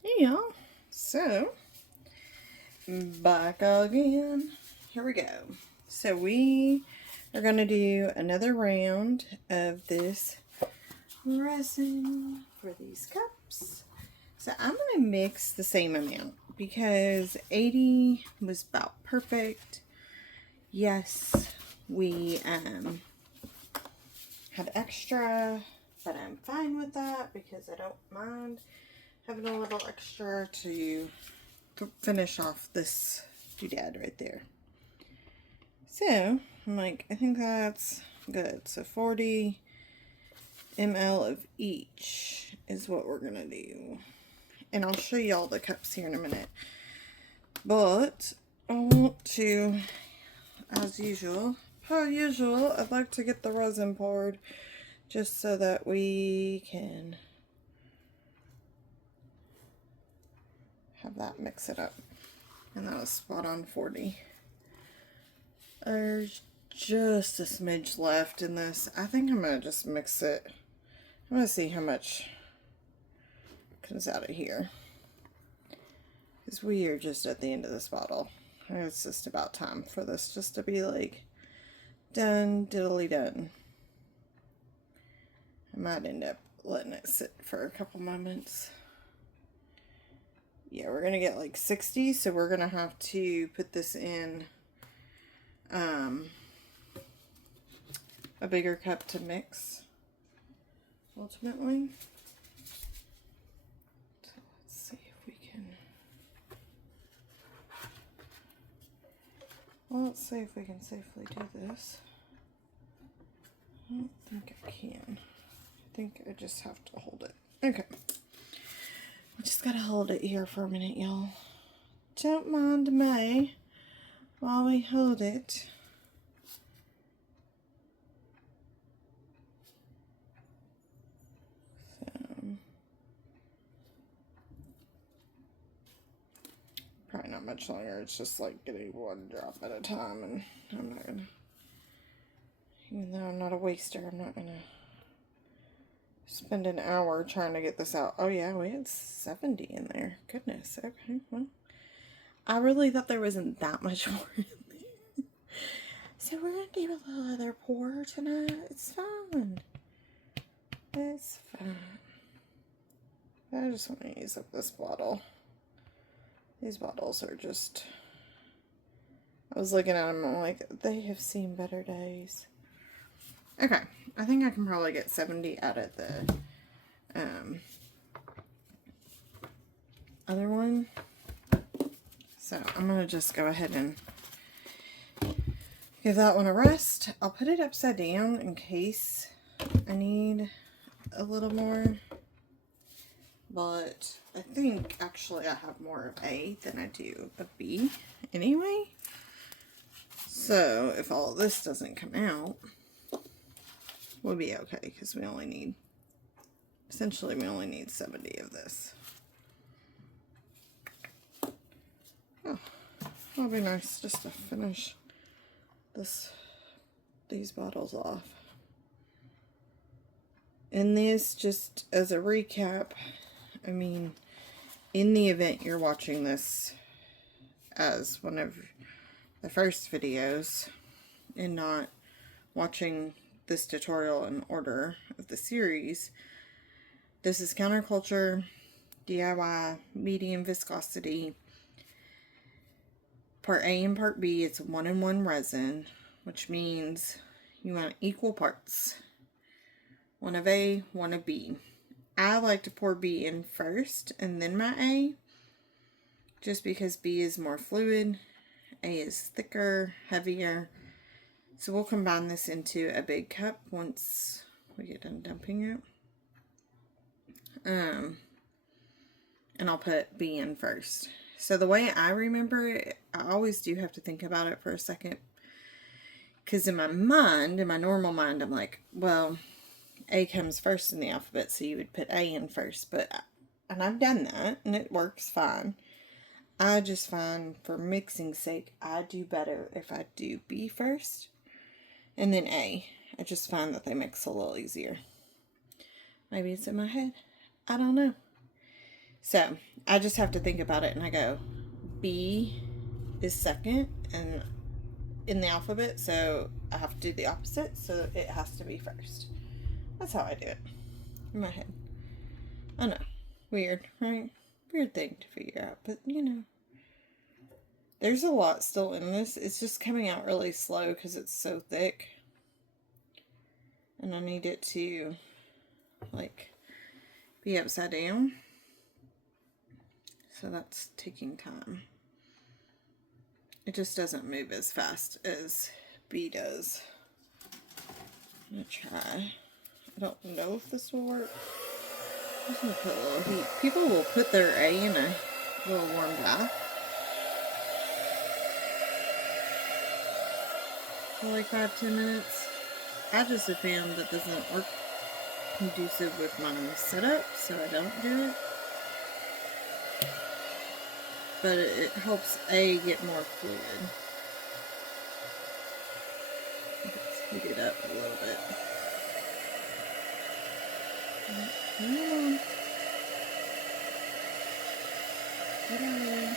Hey y'all, so back again. Here we go. So we are going to do another round of this resin for these cups. So I'm going to mix the same amount because 80 was about perfect. Yes, we had extra, but I'm fine with that because I don't mind having a little extra to finish off this doodad right there. So I'm like, I think that's good. So 40 ml of each is what we're gonna do, and I'll show you all the cups here in a minute. But I want to, as usual, I'd like to get the resin poured just so that we can have that mix it up. And that was spot on 40. There's just a smidge left in this. I think I'm going to just mix it. I'm going to see how much comes out of here, because we are just at the end of this bottle. It's just about time for this just to be like done, diddly done. I might end up letting it sit for a couple moments. Yeah, we're going to get like 60, so we're going to have to put this in a bigger cup to mix ultimately. So let's see if we can, safely do this. I don't think I can. I think I just have to hold it. Okay. We just gotta hold it here for a minute, y'all. Don't mind me while we hold it. Probably not much longer. It's just like getting one drop at a time, and I'm not gonna, even though I'm not a waster, I'm not gonna spend an hour trying to get this out. Oh yeah, we had 70 in there. Goodness. Okay, well, I really thought there wasn't that much more in there. So we're gonna do a little other pour tonight. It's fun. It's fun. I just want to use up this bottle. These bottles are just, I was looking at them and I'm like, they have seen better days. Okay, I think I can probably get 70 out of the other one. So I'm going to just go ahead and give that one a rest. I'll put it upside down in case I need a little more. But I think actually I have more of A than I do of B anyway. So if all of this doesn't come out, we'll be okay, because we only need, essentially we only need 70 of this. Oh, that'll be nice just to finish these bottles off. And this, just as a recap, I mean, in the event you're watching this as one of the first videos and not watching this tutorial in order of the series, this is Counterculture DIY medium viscosity. Part A and Part B, it's 1-in-1 resin, which means you want equal parts. One of A, one of B. I like to pour B in first and then my A, just because B is more fluid, A is thicker, heavier. So we'll combine this into a big cup once we get done dumping it. And I'll put B in first. So the way I remember it, I always do have to think about it for a second, because in my mind, in my normal mind, I'm like, well, A comes first in the alphabet, so you would put A in first. And I've done that, and it works fine. I just find, for mixing's sake, I do better if I do B first and then A. I just find that they mix a little easier. Maybe it's in my head. I don't know. So I just have to think about it, and I go, B is second and in the alphabet, so I have to do the opposite, so it has to be first. That's how I do it in my head. I know. Weird, right? Weird thing to figure out, but you know. There's a lot still in this. It's just coming out really slow because it's so thick. And I need it to, like, be upside down. So that's taking time. It just doesn't move as fast as B does. I'm going to try. I don't know if this will work. I'm just going to put a little heat. People will put their A in a little warm bath for like 5-10 minutes. I just have found that doesn't work conducive with my setup, so I don't do it. But it helps A get more fluid. Let's heat it up a little bit. Come on. Get on.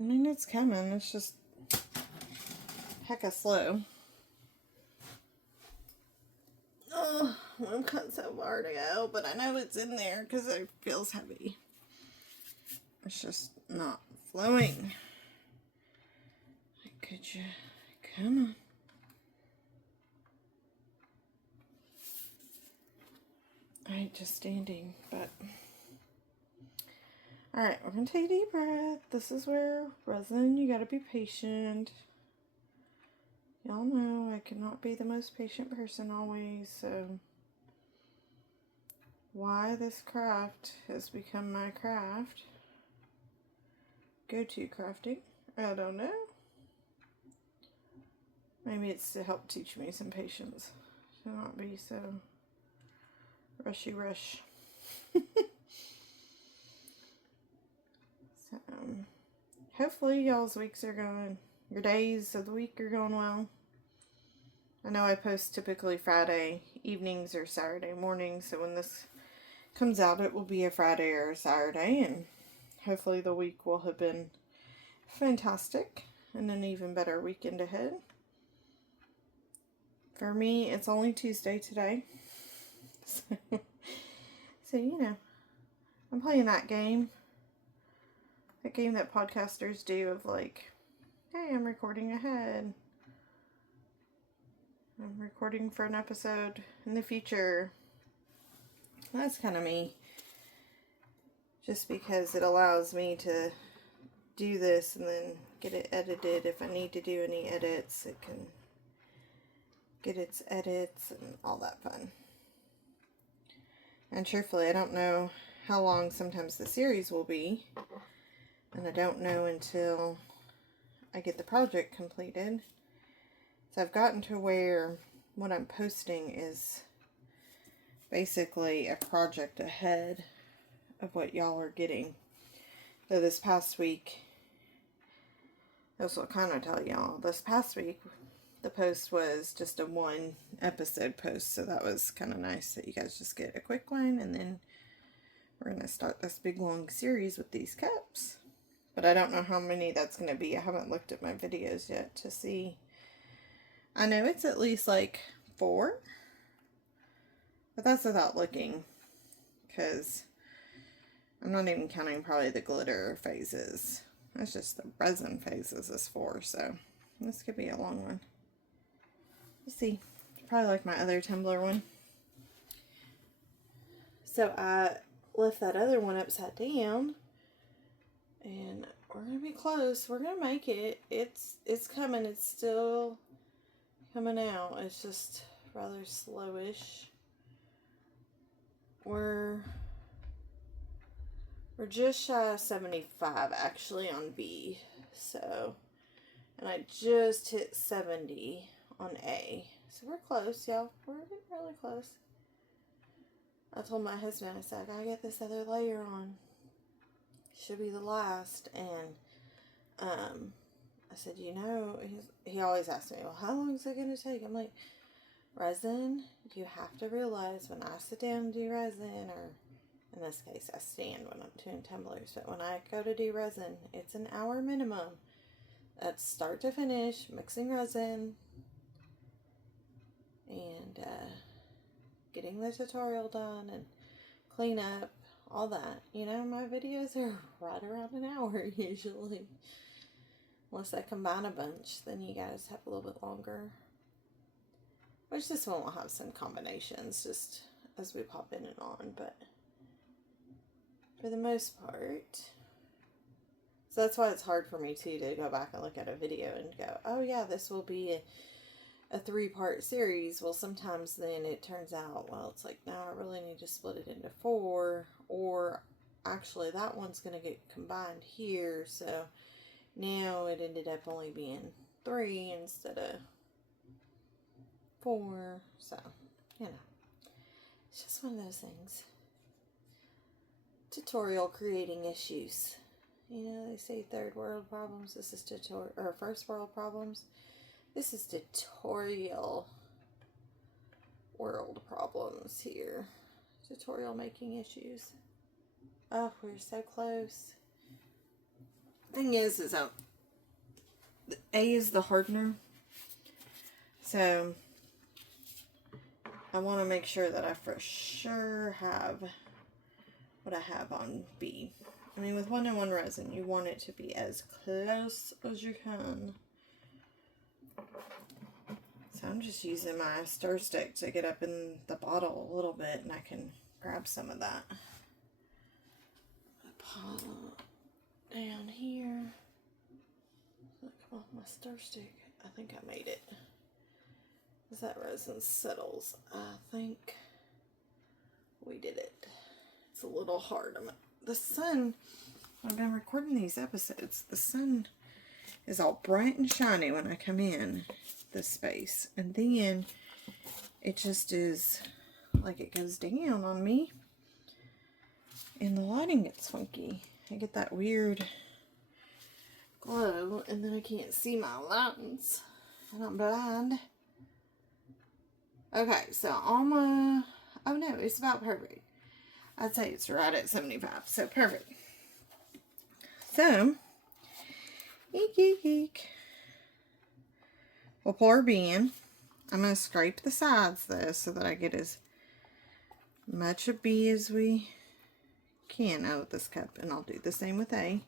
I mean, it's coming. It's just hecka slow. Oh, I've got so far to go, but I know it's in there because it feels heavy. It's just not flowing. Could you? Come on. I ain't just standing, but... Alright, we're going to take a deep breath. This is where resin, you got to be patient. Y'all know I cannot be the most patient person always, so... Why this craft has become my craft. Go-to crafting. I don't know. Maybe it's to help teach me some patience. To not be so rushy rush. So, hopefully y'all's weeks are going, your days of the week are going well. I know I post typically Friday evenings or Saturday mornings, so when this comes out it will be a Friday or a Saturday, and hopefully the week will have been fantastic and an even better weekend ahead. For me, it's only Tuesday today. So, you know, I'm playing that game. That game that podcasters do of like, hey, I'm recording ahead. I'm recording for an episode in the future. That's kind of me. Just because it allows me to do this and then get it edited. If I need to do any edits, it can get its edits and all that fun. And truthfully, I don't know how long sometimes the series will be. And I don't know until I get the project completed. So I've gotten to where what I'm posting is basically a project ahead of what y'all are getting. So this past week, this will kind of tell y'all, this past week, the post was just a 1 episode post. So that was kind of nice that you guys just get a quick one. And then we're going to start this big long series with these cups. But I don't know how many that's going to be. I haven't looked at my videos yet to see. I know it's at least like 4. But that's without looking. Because I'm not even counting probably the glitter phases. That's just the resin phases is 4. So this could be a long one. We'll see. Probably like my other tumbler one. So I left that other one upside down. And we're going to be close. We're going to make it. It's coming. It's still coming out. It's just rather slowish. We're just shy of 75 actually on B. So, and I just hit 70 on A. So we're close, y'all. We're getting really close. I told my husband, I said, I gotta get this other layer on. Should be the last. And I said, you know, he always asks me, well, how long is it going to take? I'm like, resin, you have to realize when I sit down and do resin, or in this case, I stand when I'm doing tumblers, but when I go to do resin, it's an hour minimum. That's start to finish, mixing resin, and getting the tutorial done, and clean up, all that. You know, my videos are right around an hour usually. Unless I combine a bunch, then you guys have a little bit longer. Which this one will have some combinations just as we pop in and on, but for the most part. So that's why it's hard for me too to go back and look at a video and go, oh yeah, this will be a 3-part series. Well, sometimes then it turns out, well, it's like, now I really need to split it into 4, or actually that one's going to get combined here, so now it ended up only being 3 instead of 4. So, you know, it's just one of those things. Tutorial creating issues. You know, they say third world problems. This is or first world problems. This is tutorial world problems here. Tutorial making issues. Oh, we're so close. Thing is A is the hardener, so I want to make sure that I for sure have what I have on B. I mean, with 1-in-1 resin, you want it to be as close as you can. So I'm just using my stir stick to get up in the bottle a little bit, and I can grab some of that. Pop down here. Come on, my stir stick. I think I made it. As that resin settles, I think we did it. It's a little hard. The sun, I've been recording these episodes, the sun is all bright and shiny when I come in this space. And then it just is like it goes down on me. And the lighting gets funky. I get that weird glow, and then I can't see my lines, and I'm blind. Okay, so oh no, it's about perfect. I'd say it's right at 75, so perfect. So, eek. We'll pour B in. I'm going to scrape the sides though, so that I get as much of B as we can out of this cup, and I'll do the same with A,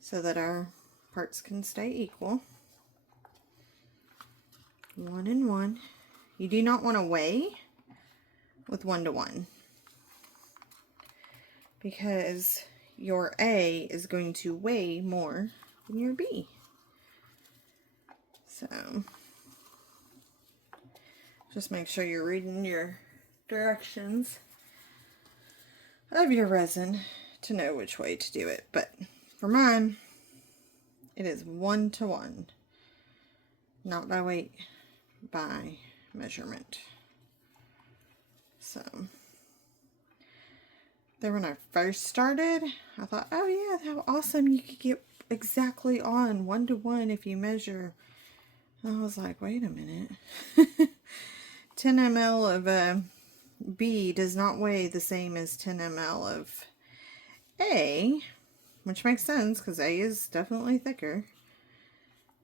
so that our parts can stay equal. 1-in-1. You do not want to weigh with 1-to-1, because your A is going to weigh more than your B. So just make sure you're reading your directions of your resin to know which way to do it. But for mine, it is 1-to-1, not by weight, by measurement. So then when I first started, I thought, oh yeah, how awesome, you could get exactly on 1-to-1 if you measure. And I was like, wait a minute. 10 ml of B does not weigh the same as 10 ml of A, which makes sense because A is definitely thicker.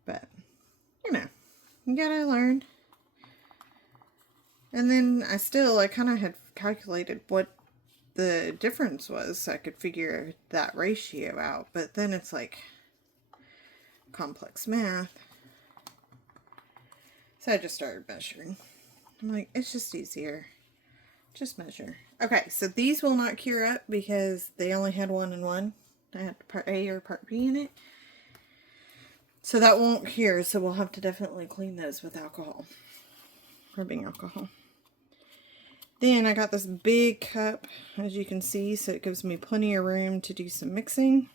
But, you know, you gotta learn. And then I kind of had calculated what the difference was, so I could figure that ratio out. But then it's like complex math. So I just started measuring. I'm like, it's just easier. Just measure. Okay, so these will not cure up because they only had 1-in-1. I had part A or part B in it. So that won't cure, so we'll have to definitely clean those with alcohol. Rubbing alcohol. Then I got this big cup, as you can see, so it gives me plenty of room to do some mixing.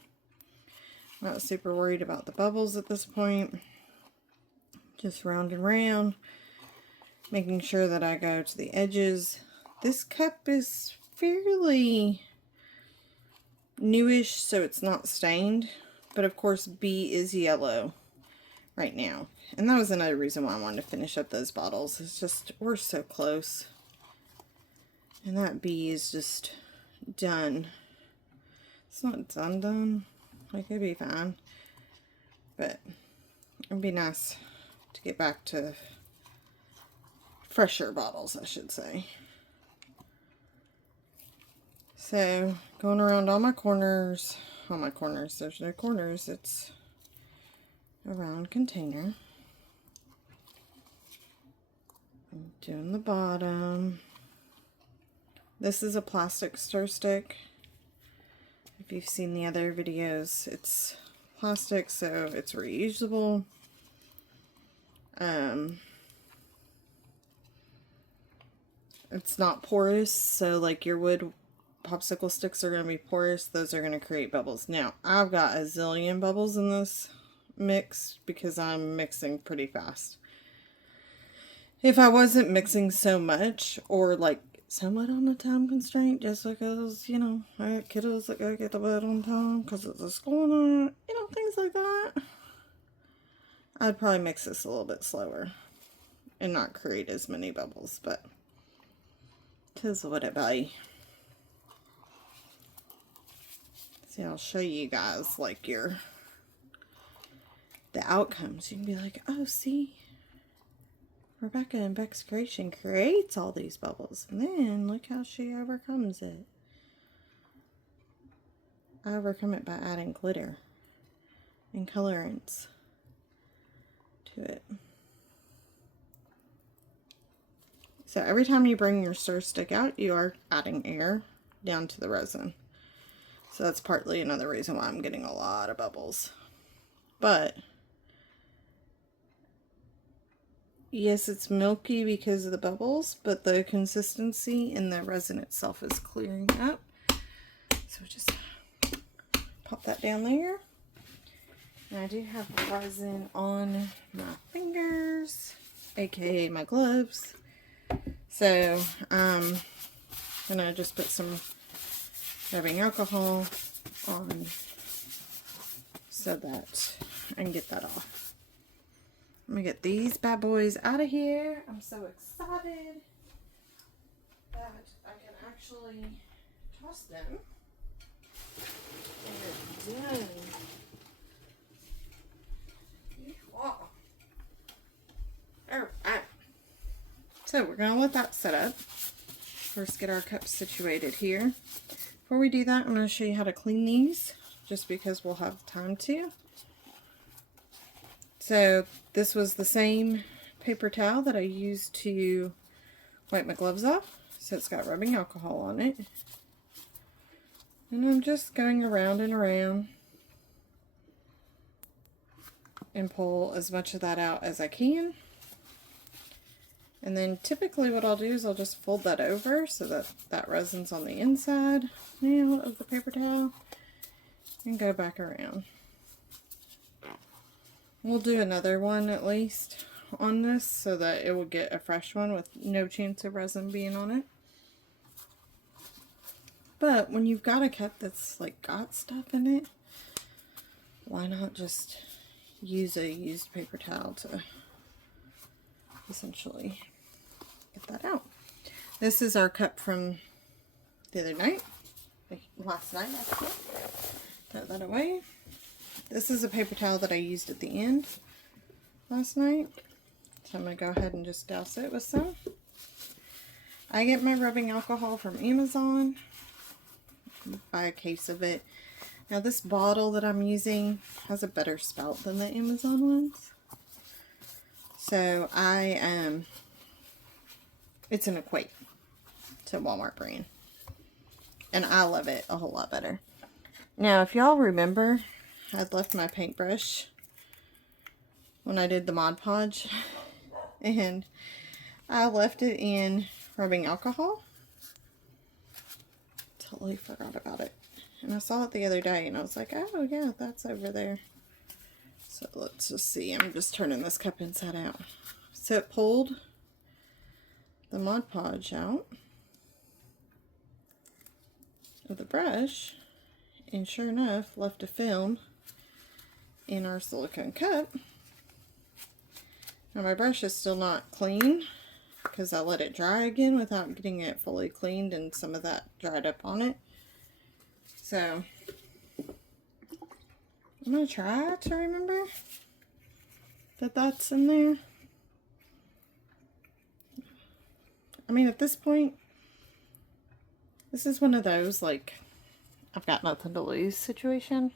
I'm not super worried about the bubbles at this point. Just round and round, making sure that I go to the edges This cup is fairly newish, so it's not stained. But of course, B is yellow right now. And that was another reason why I wanted to finish up those bottles. It's just, we're so close. And that B is just done. It's not done. Like, it'd be fine. But it'd be nice to get back to fresher bottles, I should say. So, going around all my corners, there's no corners, it's a round container. I'm doing the bottom. This is a plastic stir stick. If you've seen the other videos, it's plastic, so it's reusable. It's not porous, so like your wood popsicle sticks are going to be porous. Those are going to create bubbles. Now, I've got a zillion bubbles in this mix because I'm mixing pretty fast. If I wasn't mixing so much, or like somewhat on a time constraint, just because, you know, I got kiddos that gotta get to bed on time because it's a school night, you know, things like that, I'd probably mix this a little bit slower and not create as many bubbles, but 'tis what it be. See, I'll show you guys like the outcomes. You can be like, oh, see, Rebecca in Beck's Creation creates all these bubbles, and then look how she overcomes it. I overcome it by adding glitter and colorants to it. So every time you bring your stir stick out, you are adding air down to the resin. So that's partly another reason why I'm getting a lot of bubbles. But yes, it's milky because of the bubbles, but the consistency in the resin itself is clearing up. So just pop that down there. And I do have resin on my fingers, aka my gloves. So I'm gonna just put some rubbing alcohol on so that I can get that off. I'm gonna get these bad boys out of here. I'm so excited that I can actually toss them. They're done. Wow. Alright. So we're gonna let that set up. First get our cups situated here. Before we do that, I'm going to show you how to clean these, just because we'll have time to. So this was the same paper towel that I used to wipe my gloves off. So it's got rubbing alcohol on it. And I'm just going around and around and pull as much of that out as I can. And then typically what I'll do is I'll just fold that over so that that resin's on the inside now of the paper towel and go back around. We'll do another one at least on this so that it will get a fresh one with no chance of resin being on it. But when you've got a cup that's like got stuff in it, why not just use a used paper towel to essentially get that out. This is our cup from the other night, last night actually. Throw that away. This is a paper towel that I used at the end last night. So I'm going to go ahead and just douse it with some. I get my rubbing alcohol from Amazon. Buy a case of it. Now this bottle that I'm using has a better spout than the Amazon ones. So it's an Equate. It's a Walmart brand. And I love it a whole lot better. Now if y'all remember, I'd left my paintbrush when I did the Mod Podge. And I left it in rubbing alcohol. Totally forgot about it. And I saw it the other day and I was like, oh yeah, that's over there. So let's just see. I'm just turning this cup inside out. So it pulled the Mod Podge out. of the brush, and sure enough, left a film in our silicone cup. Now my brush is still not clean because I let it dry again without getting it fully cleaned, and some of that dried up on it. So I'm going to try to remember that that's in there. I mean, at this point, this is one of those, like, I've got nothing to lose situation.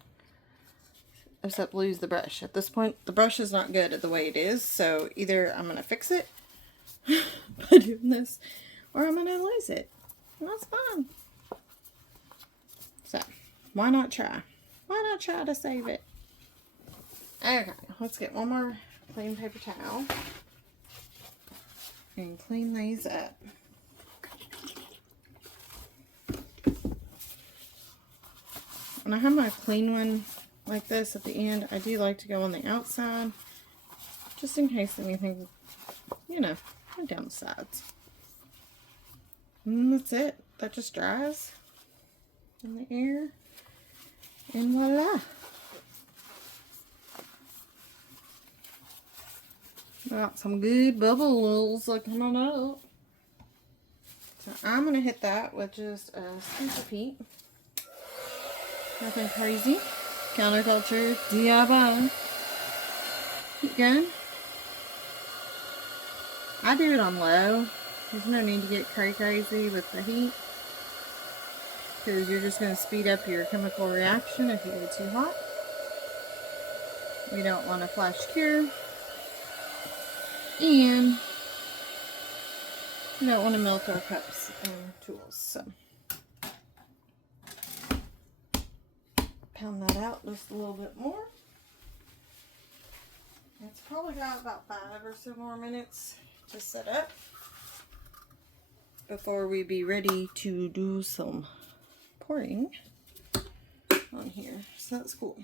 Except lose the brush. At this point, the brush is not good the way it is, so either I'm going to fix it by doing this, or I'm going to lose it. And that's fine. So, why not try? Why not try to save it? Okay, let's get one more clean paper towel and clean these up. When I have my clean one like this at the end, I do like to go on the outside, just in case anything, you know, went down the sides. And that's it. That just dries in the air, and voila. Got some good bubbles coming up. So I'm going to hit that with just a squeeze of heat. Nothing crazy. Counterculture DIY. Keep going. I do it on low. There's no need to get crazy with the heat, because you're just going to speed up your chemical reaction if you get too hot. We don't want a flash cure. And we don't want to melt our cups and tools. So pound that out just a little bit more. It's probably got about 5 or so more minutes to set up before we be ready to do some pouring on here. So that's cool.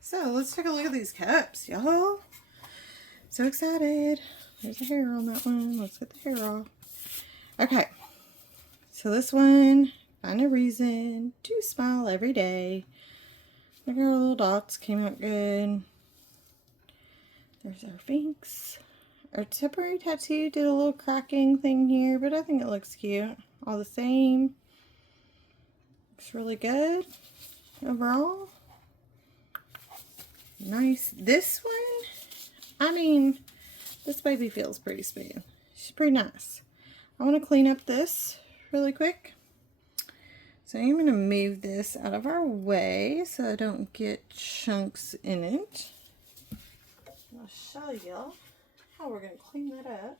So let's take a look at these cups, y'all. So excited. There's a hair on that one. Let's get the hair off. Okay. So this one, find a reason to smile every day. Look at our little dots, came out good. There's our Finks. Our temporary tattoo did a little cracking thing here, but I think it looks cute. All the same. Looks really good overall. Nice. This one, I mean, this baby feels pretty smooth. She's pretty nice. I want to clean up this really quick. So I'm going to move this out of our way so I don't get chunks in it. I'll show you how we're going to clean that up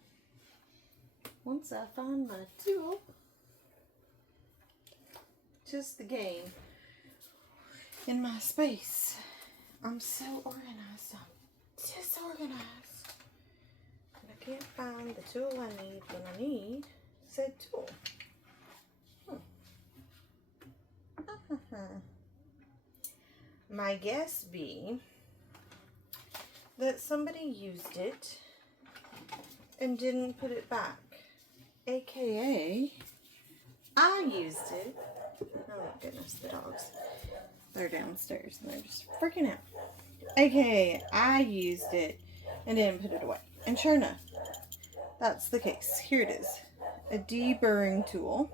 once I find my tool. Just the game in my space. I'm so organized. I'm disorganized. And I can't find the tool I need when I need said tool. My guess be that somebody used it and didn't put it back. AKA, I used it. Oh my goodness, the dogs. They're downstairs and they're just freaking out. AKA, I used it and didn't put it away. And sure enough, that's the case. Here it is. A deburring tool,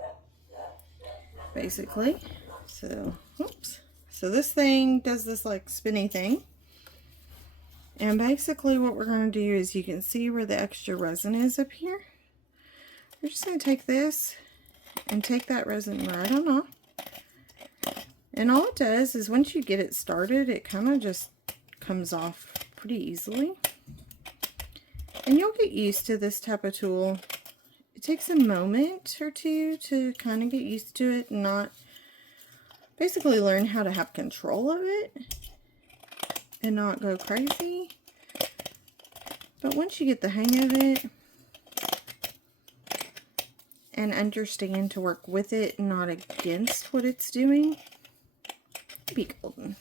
basically. So, oops. So this thing does this like spinny thing. And basically what we're going to do is, you can see where the extra resin is up here. We're just going to take this and take that resin right on off. And all it does is, once you get it started, it kind of just comes off pretty easily. And you'll get used to this type of tool. It takes a moment or two to kind of get used to it and not basically learn how to have control of it and not go crazy. But once you get the hang of it and understand to work with it and not against what it's doing, be golden.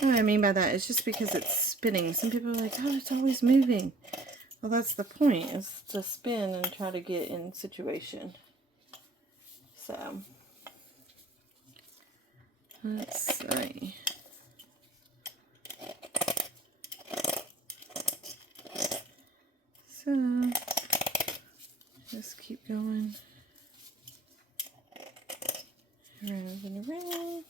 What I mean by that is just because it's spinning. Some people are like, oh, it's always moving. Well, that's the point, is to spin and try to get in situation. So, let's see. So, just keep going. Around and around.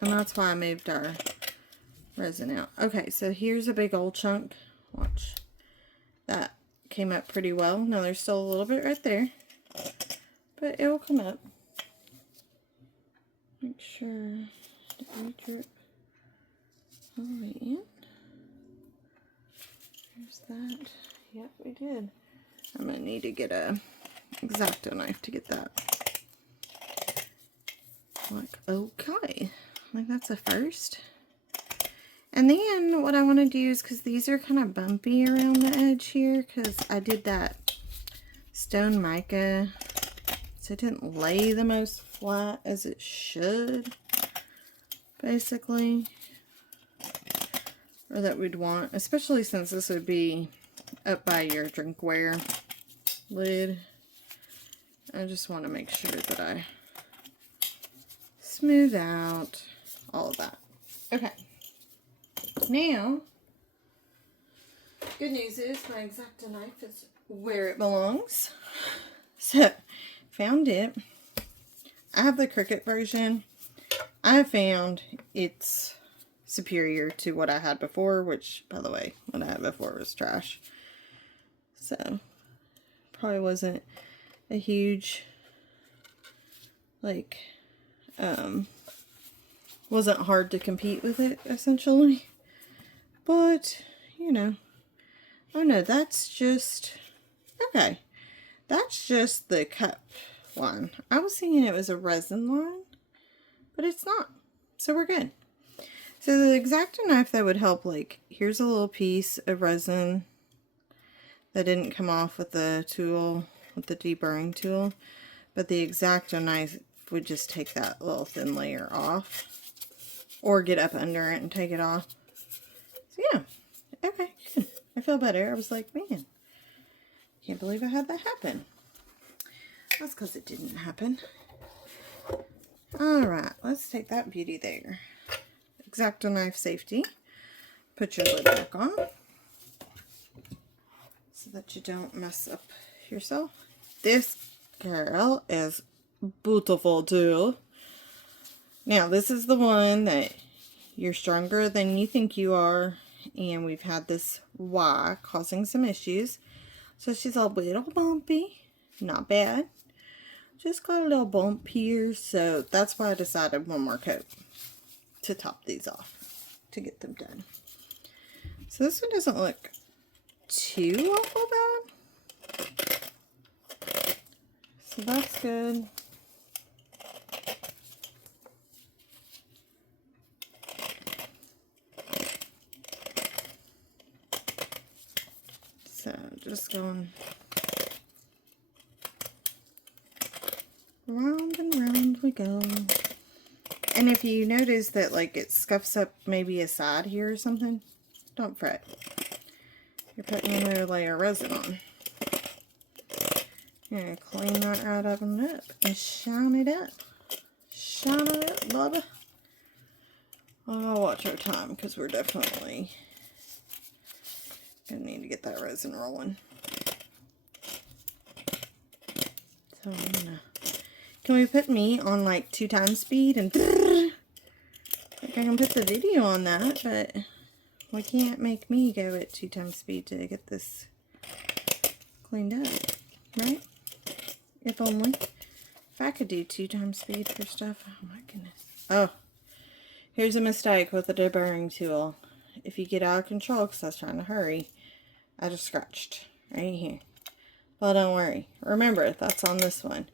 And that's why I moved our resin out. Okay, so here's a big old chunk. Watch. That came up pretty well. Now there's still a little bit right there, but it will come up. Make sure that we drip all the way in. There's that. Yep, we did. I'm going to need to get a X-Acto knife to get that. Like, okay. Like, that's a first. And then what I want to do is, because these are kind of bumpy around the edge here, because I did that stone mica, so it didn't lay the most flat as it should, basically. Or that we'd want, especially since this would be up by your drinkware lid. I just want to make sure that I smooth out all of that. Okay. Now, good news is my X-Acto knife is where it belongs. So, found it. I have the Cricut version. I have found it's superior to what I had before, which, by the way, what I had before was trash. So, probably wasn't a huge, like, wasn't hard to compete with it, essentially. But, you know, oh no, that's just, okay, that's just the cup line. I was thinking it was a resin line, but it's not, so we're good. So the X-Acto knife that would help, like, here's a little piece of resin that didn't come off with the tool, with the deburring tool, but the X-Acto knife would just take that little thin layer off, or get up under it and take it off. So yeah, okay, good. I feel better. I was like, man, can't believe I had that happen. That's because it didn't happen. Alright, let's take that beauty there. X-Acto knife safety. Put your lid back on so that you don't mess up yourself. This girl is beautiful too. Now, this is the one that you're stronger than you think you are, and we've had this Y causing some issues. So she's a little bumpy. Not bad. Just got a little bump here, so that's why I decided one more coat to top these off to get them done. So this one doesn't look too awful bad. So that's good. So just going round and round we go. And if you notice that, like, it scuffs up maybe a side here or something, don't fret. You're putting another layer of resin on. You're going to clean that right up and up and shine it up. Shine it up, bubba. I'll watch our time because we're definitely going to need to get that resin rolling. So I'm going to... Can we put me on like 2x speed and like I can put the video on that, but we can't make me go at 2x speed to get this cleaned up, right? If only. If I could do 2x speed for stuff, oh my goodness. Oh, here's a mistake with the deburring tool. If you get out of control, because I was trying to hurry, I just scratched right here. Well, don't worry. Remember, that's on this one.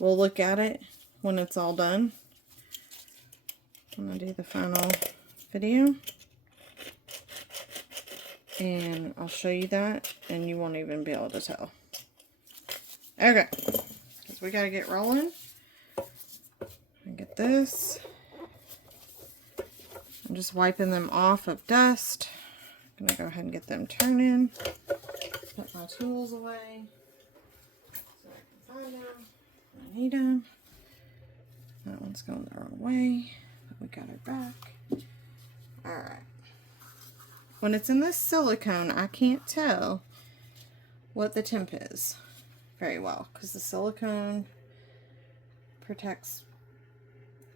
We'll look at it when it's all done. I'm going to do the final video. And I'll show you that, and you won't even be able to tell. Okay. Because we got to get rolling. And get this. I'm just wiping them off of dust. I'm gonna go ahead and get them turning. Put my tools away so I can find them when I need them. That one's going the wrong way, but we got it back. Alright. When it's in this silicone, I can't tell what the temp is very well because the silicone protects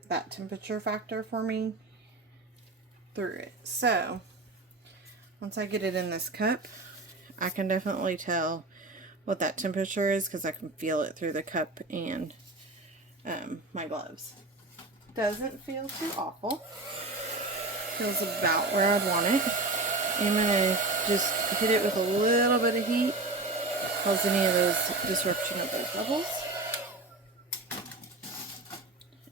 that temperature factor for me through it. So once I get it in this cup, I can definitely tell what that temperature is because I can feel it through the cup and my gloves. Doesn't feel too awful. Feels about where I'd want it. I'm going to just hit it with a little bit of heat, cause any of those disruption of those bubbles.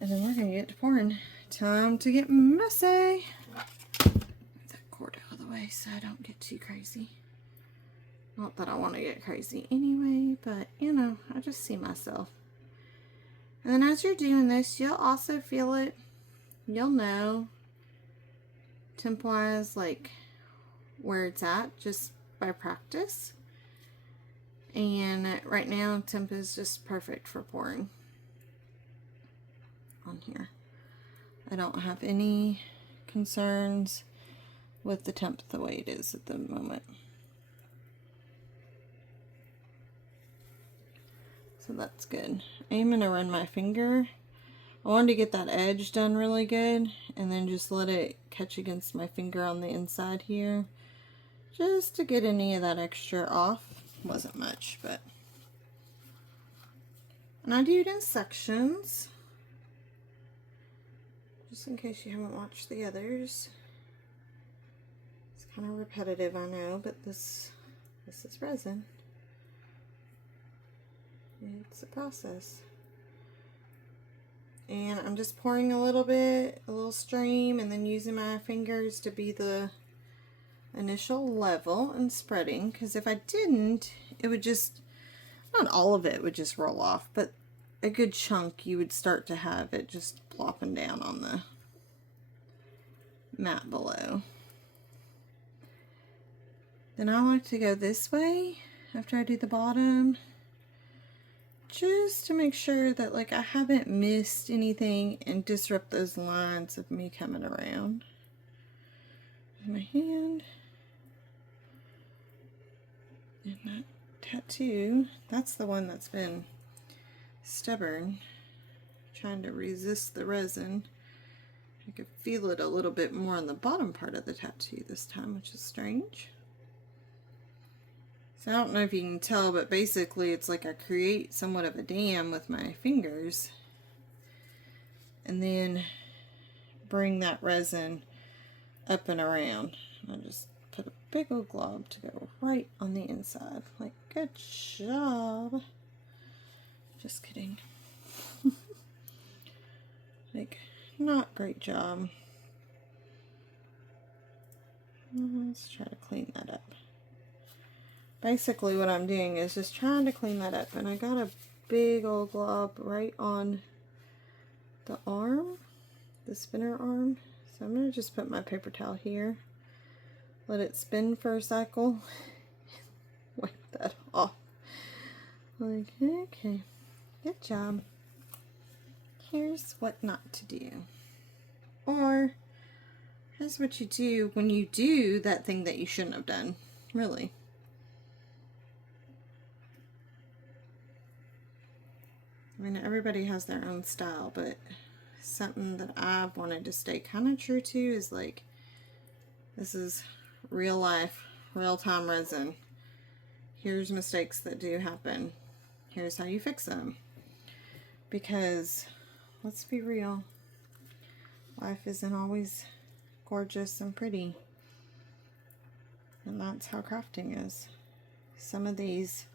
And then we're going to get to pouring. Time to get messy. Move that cord out of the way so I don't get too crazy. Not that I want to get crazy anyway, but you know, I just see myself. And then as you're doing this, you'll also feel it. You'll know temp-wise, like where it's at just by practice. And right now, temp is just perfect for pouring on here. I don't have any concerns with the temp the way it is at the moment. So that's good. I'm going to run my finger. I wanted to get that edge done really good and then just let it catch against my finger on the inside here just to get any of that extra off. Wasn't much, but. And I do it in sections just in case you haven't watched the others. It's kind of repetitive, I know, but this is resin. It's a process. And I'm just pouring a little bit, a little stream, and then using my fingers to be the initial level and spreading. Because if I didn't, it would just, not all of it would just roll off, but a good chunk you would start to have it just plopping down on the mat below. Then I like to go this way after I do the bottom, just to make sure that like I haven't missed anything and disrupt those lines of me coming around. With my hand. And that tattoo, that's the one that's been stubborn, trying to resist the resin. I could feel it a little bit more on the bottom part of the tattoo this time, which is strange. So I don't know if you can tell, but basically it's like I create somewhat of a dam with my fingers and then bring that resin up and around. I just put a big old glob to go right on the inside. Like, good job. Just kidding. Like, not great job. Let's try to clean that up. Basically what I'm doing is just trying to clean that up, and I got a big old glob right on the arm, the spinner arm. So I'm going to just put my paper towel here, let it spin for a cycle, wipe that off. Like, okay, good job. Here's what not to do. Or here's what you do when you do that thing that you shouldn't have done, really. I mean, everybody has their own style, but something that I've wanted to stay kind of true to is like, this is real life, real time resin. Here's mistakes that do happen. Here's how you fix them. Because, let's be real, life isn't always gorgeous and pretty. And that's how crafting is. Some of these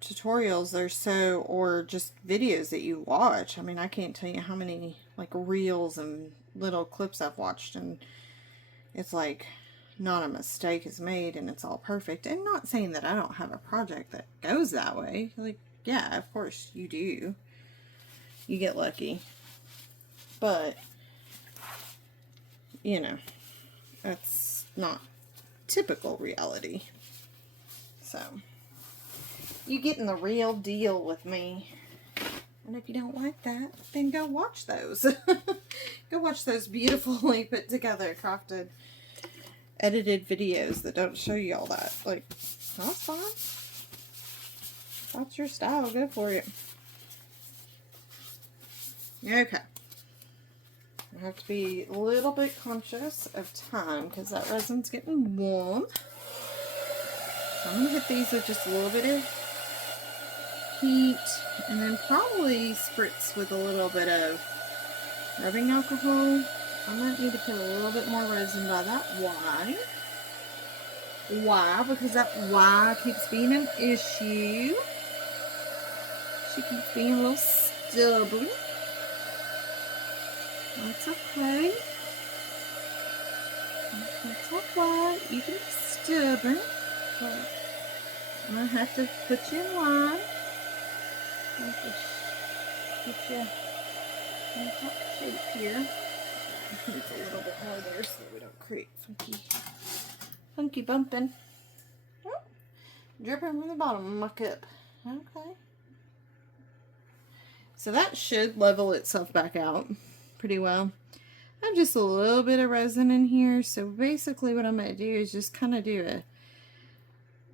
tutorials are so, or just videos that you watch, I mean, I can't tell you how many like reels and little clips I've watched, and it's like not a mistake is made and it's all perfect. And not saying that I don't have a project that goes that way, like, yeah, of course you do, you get lucky, but you know, that's not typical reality. So, you getting the real deal with me. And if you don't like that, then go watch those. Go watch those beautifully put together, crafted, edited videos that don't show you all that. Like, that's fine. That's your style. Go for it. Okay. I have to be a little bit conscious of time because that resin's getting warm. So I'm going to hit these with just a little bit of heat and then probably spritz with a little bit of rubbing alcohol. I might need to put a little bit more resin by that. Why? Why? Because that why keeps being an issue. She keeps being a little stubborn. That's okay. That's okay. You can be stubborn, but I'm going to have to put you in line. I have to get you in top shape here. It's a little bit more there so we don't create funky bumping. Oh, dripping from the bottom of my cup. Okay. So that should level itself back out pretty well. I have just a little bit of resin in here, so basically what I'm going to do is just kind of do a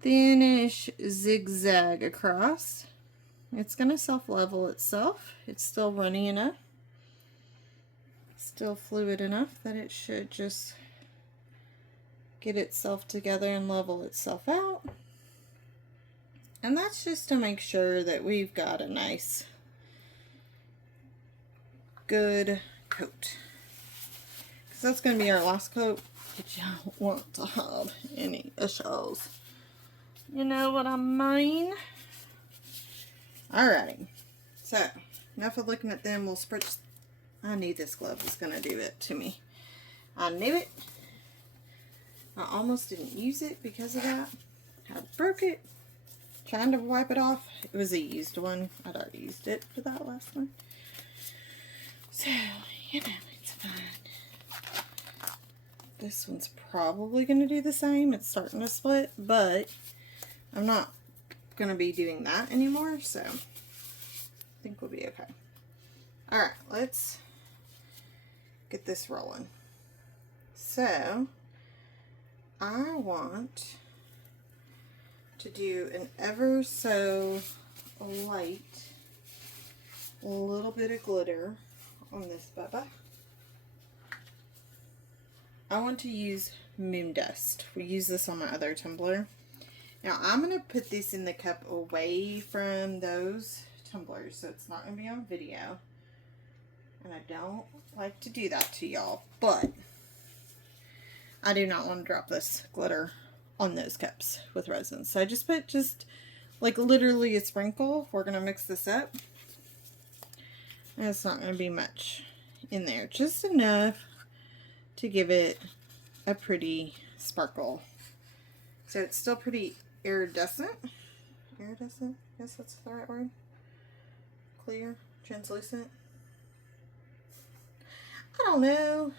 thinnish zigzag across. It's going to self-level itself. It's still runny enough, still fluid enough that it should just get itself together and level itself out. And that's just to make sure that we've got a nice, good coat. Because that's going to be our last coat, but you don't want to have any issues. You know what I mean? Alrighty. So, enough of looking at them. We'll spritz. I knew this glove was going to do it to me. I knew it. I almost didn't use it because of that. I broke it. Trying to wipe it off. It was a used one. I'd already used it for that last one. So, you know, it's fine. This one's probably going to do the same. It's starting to split, but I'm not going to be doing that anymore, so I think we'll be okay. Alright, let's get this rolling. So, I want to do an ever so light little bit of glitter on this bubba. I want to use moon dust. We use this on my other tumbler. Now I'm going to put this in the cup away from those tumblers so it's not going to be on video. And I don't like to do that to y'all, but I do not want to drop this glitter on those cups with resin. So I just put like literally a sprinkle. We're going to mix this up. And it's not going to be much in there. Just enough to give it a pretty sparkle. So it's still pretty iridescent. Iridescent? I guess that's the right word. Clear, translucent. I don't know.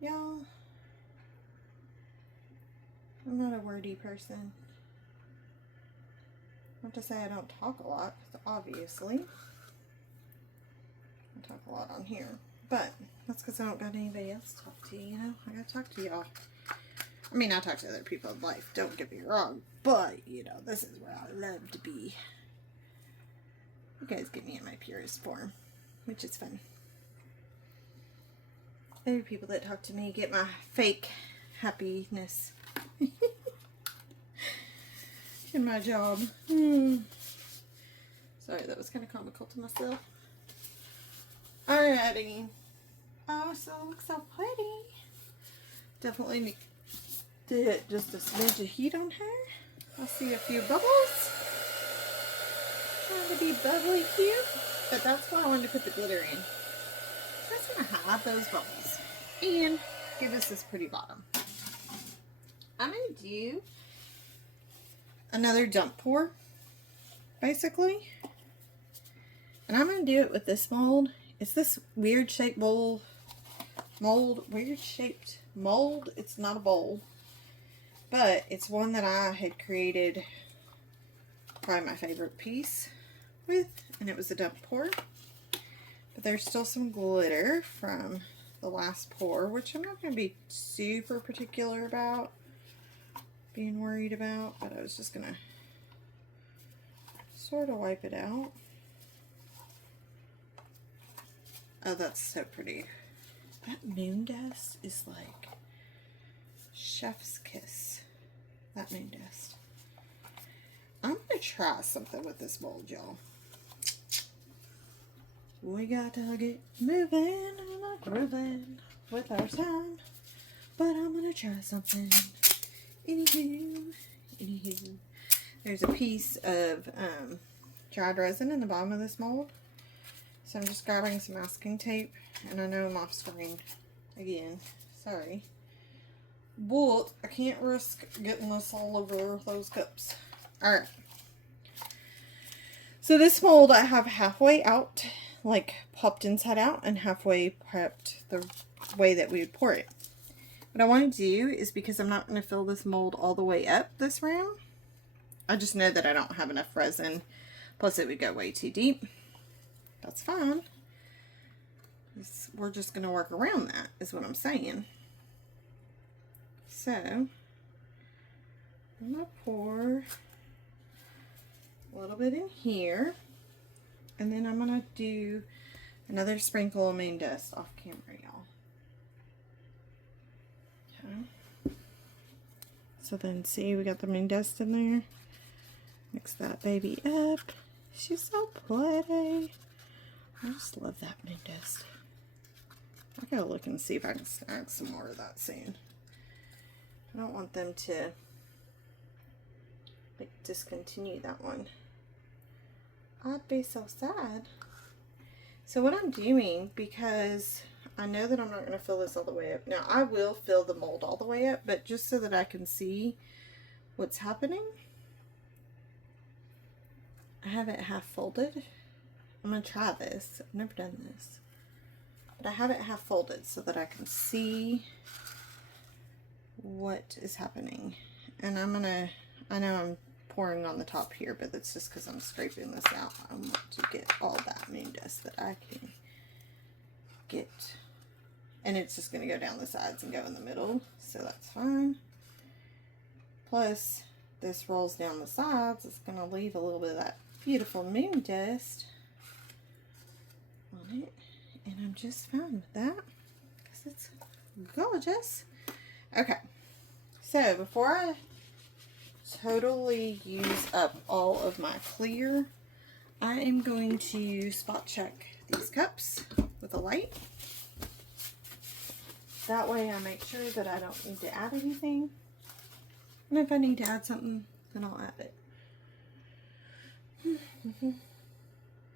Y'all, I'm not a wordy person. Not to say I don't talk a lot, obviously. I talk a lot on here. But that's because I don't got anybody else to talk to, you know? I gotta talk to y'all. I mean, I talk to other people in life, don't get me wrong. But, you know, this is where I love to be. You guys get me in my purest form, which is fun. Other people that talk to me get my fake happiness in my job. Sorry, that was kind of comical to myself. Alrighty. Oh, so it looks so pretty. Definitely need to hit just a smidge of heat on her. I see a few bubbles. Trying to be bubbly cute. But that's why I wanted to put the glitter in. That's going to hide those bubbles. And give us this pretty bottom. I'm going to do another dump pour. Basically. And I'm going to do it with this mold. It's this weird shaped mold. Weird shaped mold. It's not a bowl. But it's one that I had created probably my favorite piece with, and it was a dump pour. But there's still some glitter from the last pour, which I'm not going to be super particular about being worried about, but I was just going to sort of wipe it out. Oh, that's so pretty. That moon dust is like chef's kiss. That moon dust. I'm going to try something with this mold, y'all. We got to get moving and grooving with our time, but I'm going to try something. Anywho. There's a piece of dried resin in the bottom of this mold. So I'm just grabbing some masking tape, and I know I'm off screen again. Sorry. But I can't risk getting this all over those cups. Alright. So this mold I have halfway out, like popped inside out, and halfway prepped the way that we would pour it. What I want to do is, because I'm not going to fill this mold all the way up this round, I just know that I don't have enough resin, plus it would go way too deep. That's fine. We're just going to work around that, is what I'm saying. So, I'm going to pour a little bit in here, and then I'm going to do another sprinkle of moon dust off camera, y'all. Okay. So then, see, we got the moon dust in there. Mix that baby up. She's so pretty. I just love that moon dust. I gotta look and see if I can snag some more of that soon. I don't want them to like discontinue that one. I'd be so sad. So what I'm doing, because I know that I'm not going to fill this all the way up. Now I will fill the mold all the way up, but just so that I can see what's happening, I have it half folded. I'm going to try this. I've never done this. But I have it half folded so that I can see what is happening. And I'm going to, I know I'm pouring on the top here, but that's just because I'm scraping this out. I want to get all that moon dust that I can get. And it's just going to go down the sides and go in the middle, so that's fine. Plus, this rolls down the sides. It's going to leave a little bit of that beautiful moon dust on it. And I'm just fine with that, because it's gorgeous. Okay, so before I totally use up all of my clear, I am going to spot check these cups with a light. That way I make sure that I don't need to add anything. And if I need to add something, then I'll add it.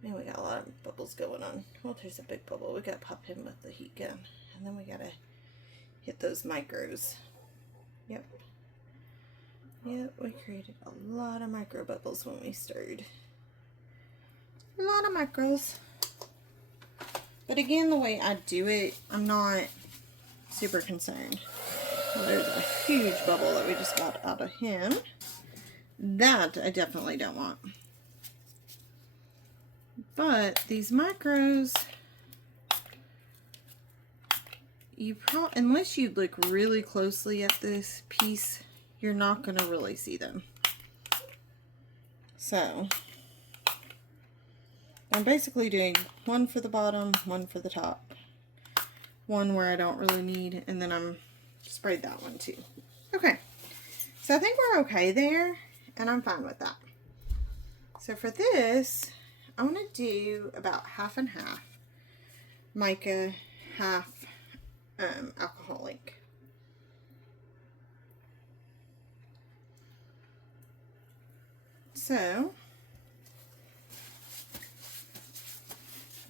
Man, we got a lot of bubbles going on. Well, there's a big bubble. We got to pop him with the heat gun. And then we got to hit those micros. Yep. Yep, we created a lot of micro bubbles when we stirred. A lot of micros. But again, the way I do it, I'm not super concerned. Well, there's a huge bubble that we just got out of him. That I definitely don't want. But these micros, unless you look really closely at this piece, you're not going to really see them. So, I'm basically doing one for the bottom, one for the top, one where I don't really need, and then I'm sprayed that one too. Okay, so I think we're okay there, and I'm fine with that. So for this, I want to do about half and half mica, half alcohol ink. So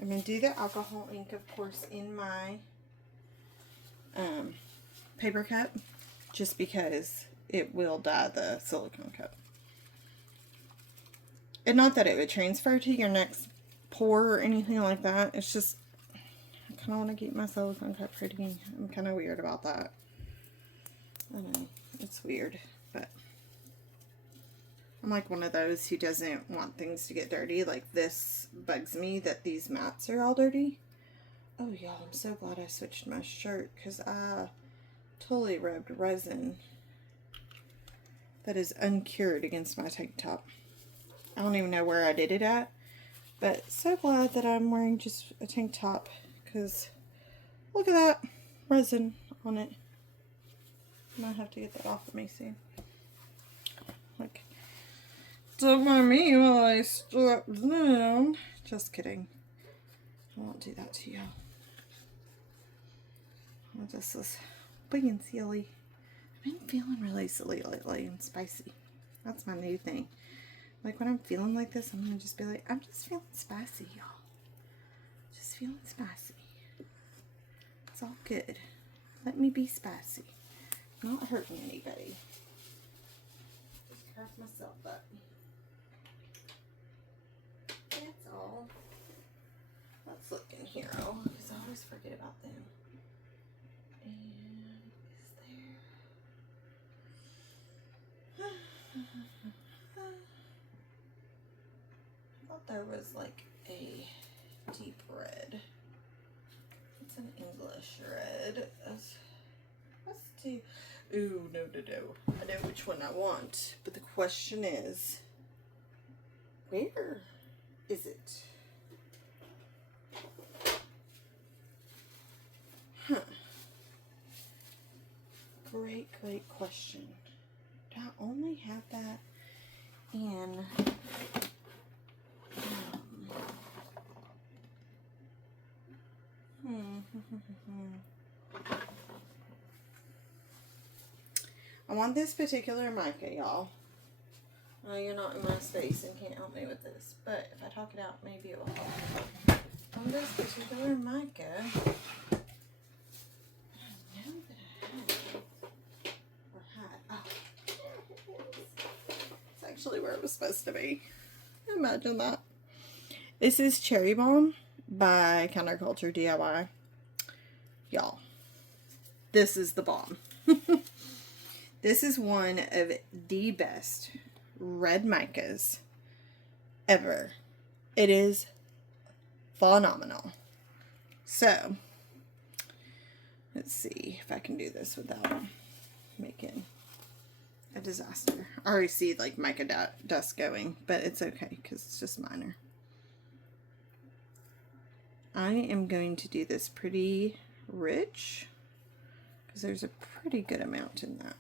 I'm going to do the alcohol ink, of course, in my paper cup, just because it will dye the silicone cup. And not that it would transfer to your next pour or anything like that. It's just, I kind of want to keep my silicone cup pretty. I'm kind of weird about that. I know, it's weird. but I'm like one of those who doesn't want things to get dirty. Like, this bugs me that these mats are all dirty. Oh, y'all, I'm so glad I switched my shirt because I totally rubbed resin that is uncured against my tank top. I don't even know where I did it at, but so glad that I'm wearing just a tank top because look at that resin on it. I might have to get that off of me soon. Like, don't mind me while I strap down. Just kidding. I won't do that to y'all. I just was being silly. I've been feeling really silly lately and spicy. That's my new thing. Like, when I'm feeling like this, I'm gonna just be like, I'm just feeling spicy, y'all. Just feeling spicy. It's all good. Let me be spicy. Not hurting anybody. Just crack myself up. That's all. Let's look in here, because I always forget about them. And is there? I thought there was like a deep red. It's an English red. Let's do. Ooh, no. I know which one I want, but the question is, where is it? Huh. Great question. Do I only have that in I want this particular mica, y'all. I know you're not in my space and can't help me with this, but if I talk it out, maybe it will help. On this particular mica, I know that I had. It's actually where it was supposed to be. Imagine that. This is Cherry Bomb by Counterculture DIY. Y'all, this is the bomb. This is one of the best red micas ever. It is phenomenal. So, let's see if I can do this without making a disaster. I already see like mica dust going, but it's okay because it's just minor. I am going to do this pretty rich because there's a pretty good amount in that.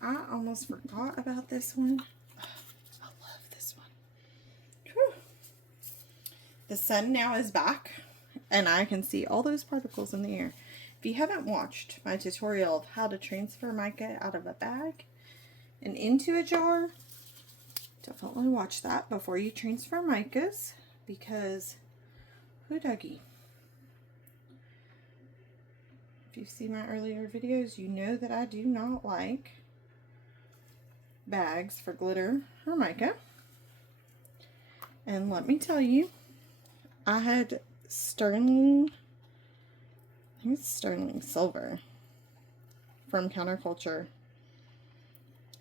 I almost forgot about this one. I love this one. Whew. The sun now is back and I can see all those particles in the air. If you haven't watched my tutorial of how to transfer mica out of a bag and into a jar, definitely watch that before you transfer micas, because who duggy? If you've seen my earlier videos, you know that I do not like bags for glitter or mica. And let me tell you, I had sterling, I think it's sterling silver from Counterculture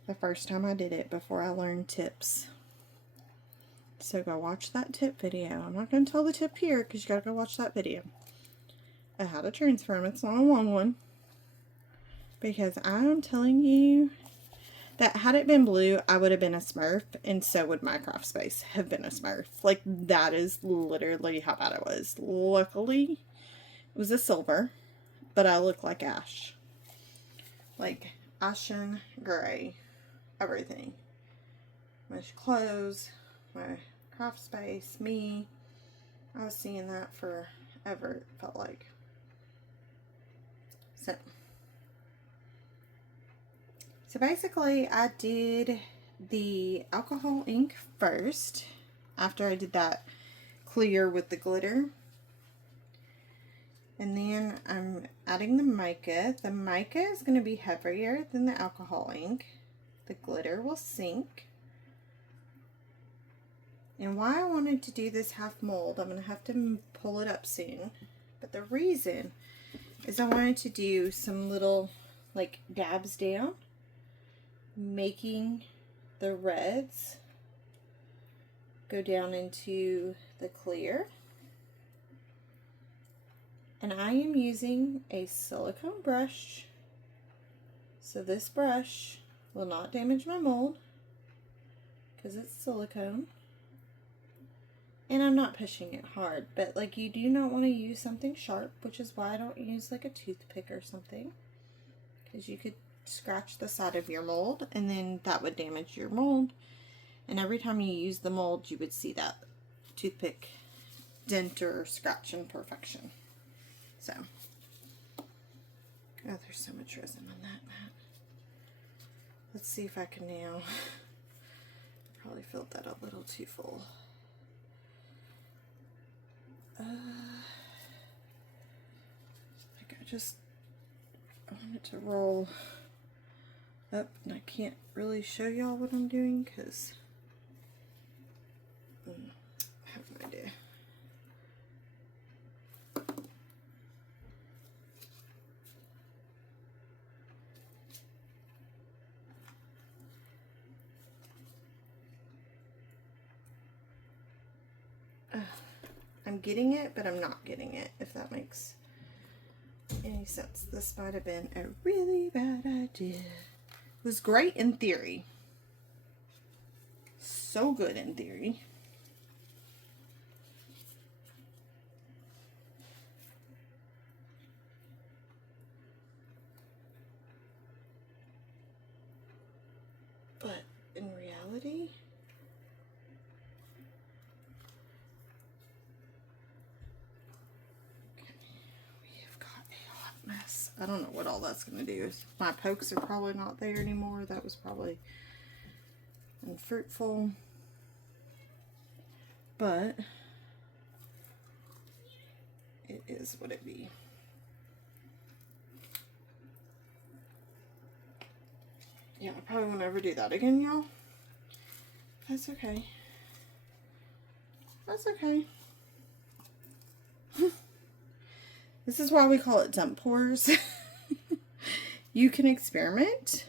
the first time I did it before I learned tips. So go watch that tip video. I'm not going to tell the tip here because you got to go watch that video. I had to transfer them. It's not a long one. Because I'm telling you that had it been blue, I would have been a Smurf, and so would my craft space have been a Smurf. Like, that is literally how bad it was. Luckily, it was a silver, but I look like ash. Like, ashen gray. Everything. My clothes, my craft space, me. I was seeing that forever, it felt like. So basically I did the alcohol ink first after I did that clear with the glitter. And then I'm adding the mica. The mica is going to be heavier than the alcohol ink. The glitter will sink. And why I wanted to do this half mold, I'm going to have to pull it up soon. But the reason is I wanted to do some little like dabs down, making the reds go down into the clear. And I am using a silicone brush, so this brush will not damage my mold because it's silicone. And I'm not pushing it hard, but like you do not want to use something sharp, which is why I don't use like a toothpick or something, because you could scratch the side of your mold and then that would damage your mold. And every time you use the mold, you would see that toothpick dent or scratch imperfection. So, oh, there's so much resin on that mat. Let's see if I can now. Probably filled that a little too full. Like I want it to roll up, and I can't really show y'all what I'm doing because I have no idea. I'm getting it, but I'm not getting it, if that makes any sense. This might have been a really bad idea. It was great in theory. So good in theory. But in reality, mess. I don't know what all that's going to do. My pokes are probably not there anymore. That was probably unfruitful. But it is what it be. Yeah, I probably won't ever do that again, y'all. That's okay. That's okay. This is why we call it dump pours. You can experiment.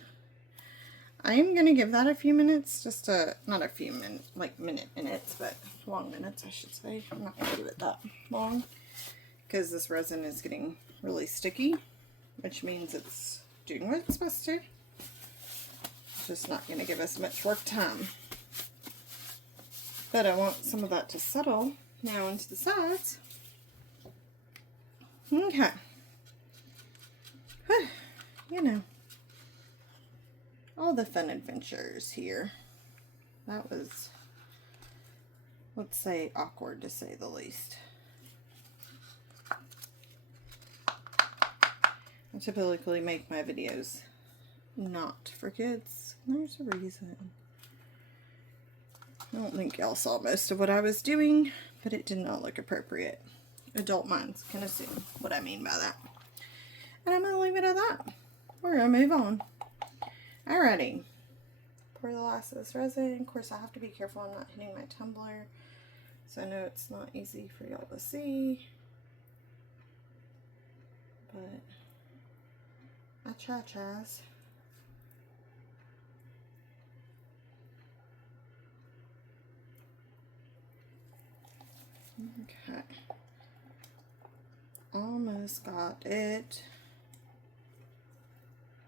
I am going to give that a few minutes, just not a few minutes, like minutes, but long minutes, I should say. I'm not going to give it that long because this resin is getting really sticky, which means it's doing what it's supposed to. It's just not going to give us much work time. But I want some of that to settle now into the sides. Okay. You know, all the fun adventures here. That was, let's say, awkward to say the least. I typically make my videos not for kids. There's a reason. I don't think y'all saw most of what I was doing, but it did not look appropriate. Adult minds can assume what I mean by that. And I'm going to leave it at that. We're going to move on. Alrighty. Pour the last of this resin. Of course, I have to be careful I'm not hitting my tumbler. So I know it's not easy for y'all to see. But I tries. Okay. Almost got it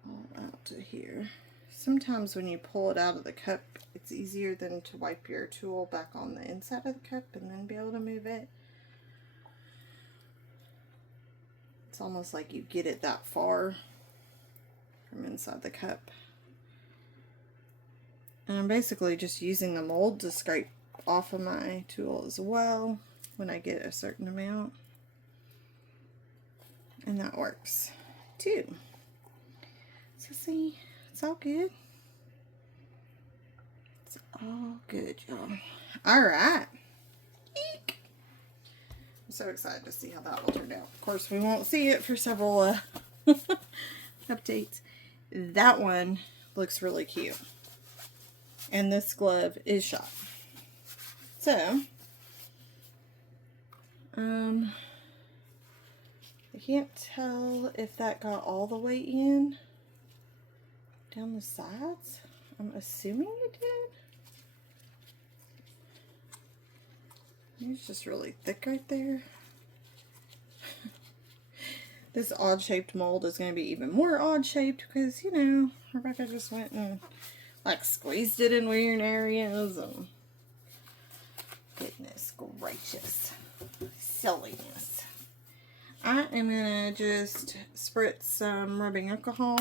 all out to here. Sometimes when you pull it out of the cup, it's easier than to wipe your tool back on the inside of the cup and then be able to move it. It's almost like you get it that far from inside the cup. And I'm basically just using the mold to scrape off of my tool as well when I get a certain amount. And that works too. So see, it's all good. It's all good, y'all. Alright. Eek. I'm so excited to see how that will turn out. Of course, we won't see it for several updates. That one looks really cute. And this glove is shot. So, I can't tell if that got all the way in. down the sides. I'm assuming it did. It's just really thick right there. This odd-shaped mold is going to be even more odd-shaped because, you know, Rebecca just went and, like, squeezed it in weird areas. And goodness gracious. Silliness. I am going to just spritz some rubbing alcohol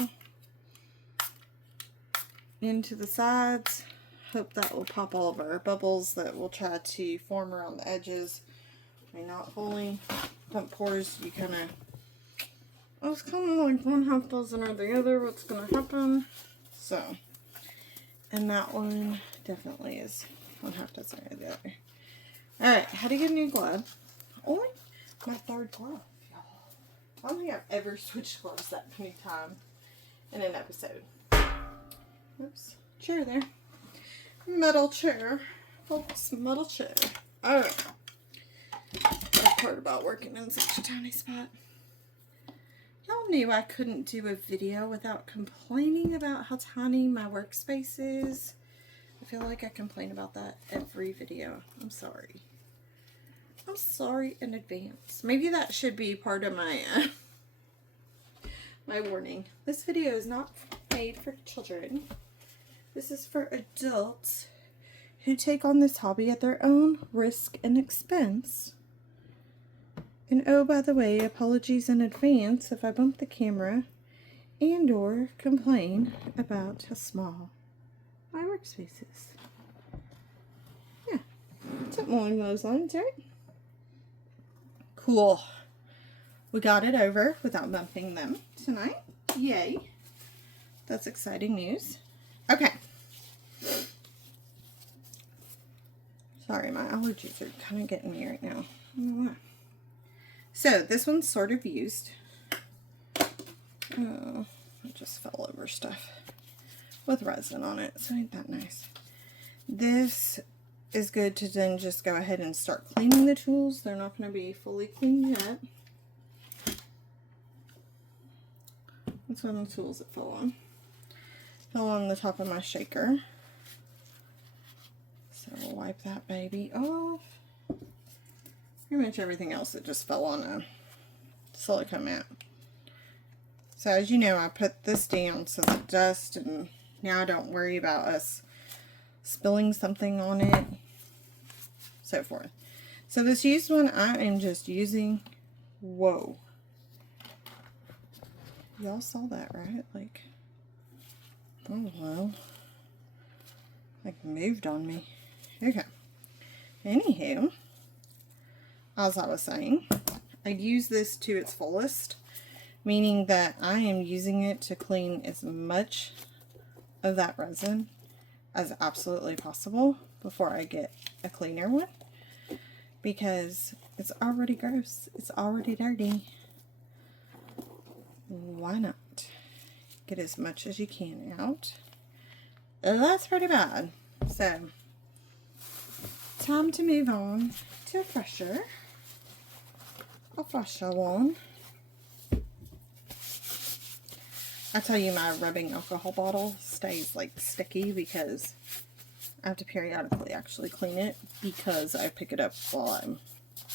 into the sides. Hope that will pop all of our bubbles that will try to form around the edges. I mean, not fully. Don't pores, you kind of... It's kind of like one half dozen or the other what's going to happen. So, and that one definitely is one half dozen or the other. Alright, how to get a new glove. Only my third glove, y'all. I don't think I've ever switched gloves that many times in an episode. Oops, chair there. Metal chair. Folks, metal chair. Alright. That's part about working in such a tiny spot. Y'all knew I couldn't do a video without complaining about how tiny my workspace is. I feel like I complain about that every video. I'm sorry. I'm sorry in advance. Maybe that should be part of my my warning. This video is not made for children. This is for adults who take on this hobby at their own risk and expense. And oh, by the way, apologies in advance if I bump the camera and or complain about how small my workspace is. Yeah, something along those lines, right? Cool. We got it over without bumping them tonight. Yay. That's exciting news. Okay. Sorry, my allergies are kind of getting me right now. I don't know why. So, this one's sort of used. Oh, I just fell over stuff with resin on it, so ain't that nice. This is good to then just go ahead and start cleaning the tools. They're not going to be fully clean yet. That's one of the tools it fell on. Fell on the top of my shaker. So we'll wipe that baby off. Pretty much everything else that just fell on a silicone mat. So as you know, I put this down so the dust, and now I don't worry about us spilling something on it, so forth. So this used one I am just using. Whoa. Y'all saw that, right? Like, oh well. Like moved on me. Okay. Anywho, as I was saying, I use this to its fullest, meaning that I am using it to clean as much of that resin as absolutely possible before I get a cleaner one, because it's already gross, it's already dirty. Why not get as much as you can out? That's pretty bad. So, time to move on to a fresher one. I tell you, my rubbing alcohol bottle stays like sticky because I have to periodically actually clean it, because I pick it up while I'm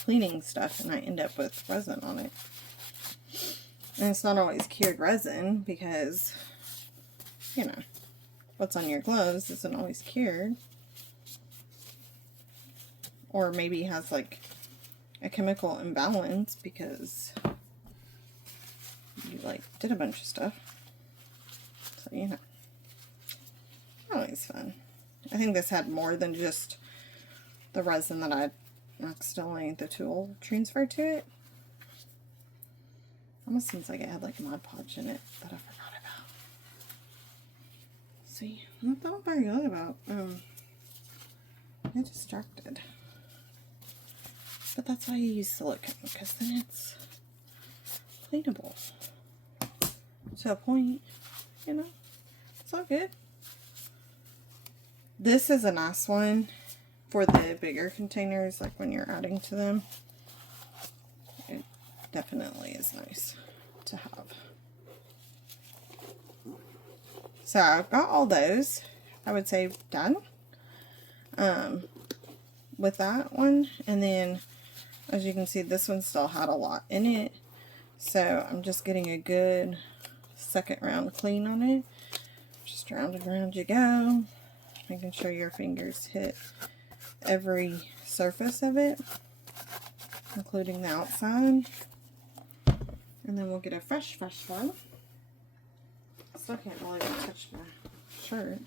cleaning stuff and I end up with resin on it. And it's not always cured resin because, you know, what's on your gloves isn't always cured. Or maybe has like a chemical imbalance because you like did a bunch of stuff. So, you know, always fun. I think this had more than just the resin that I accidentally, the tool transferred to it. Almost seems like it had like Mod Podge in it that I forgot about. See, what the I forgot about? I'm distracted. But that's why you use silicone, because then it's cleanable. To a point, you know, it's all good. This is a nice one for the bigger containers, like when you're adding to them. It definitely is nice to have. So I've got all those, I would say, done with that one. And then, as you can see, this one still had a lot in it. So I'm just getting a good second round clean on it. Just round and round you go. Making sure your fingers hit every surface of it, including the outside. And then we'll get a fresh one. Still can't believe I touched my shirt.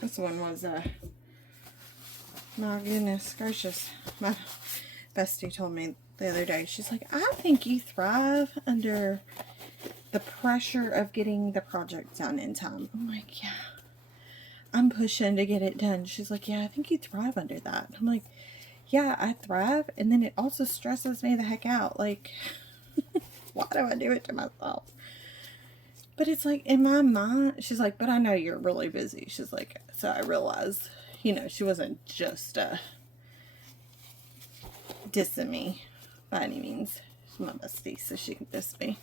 This one was, my goodness gracious. My bestie told me the other day, she's like, I think you thrive under the pressure of getting the project done in time. I'm like, yeah, I'm pushing to get it done. She's like, yeah, I think you thrive under that. I'm like, yeah, I thrive, and then it also stresses me the heck out. Like, why do I do it to myself? But it's like, in my mind, she's like, but I know you're really busy. She's like, so I realized, you know, she wasn't just dissing me by any means. She's my bestie, so she can diss me.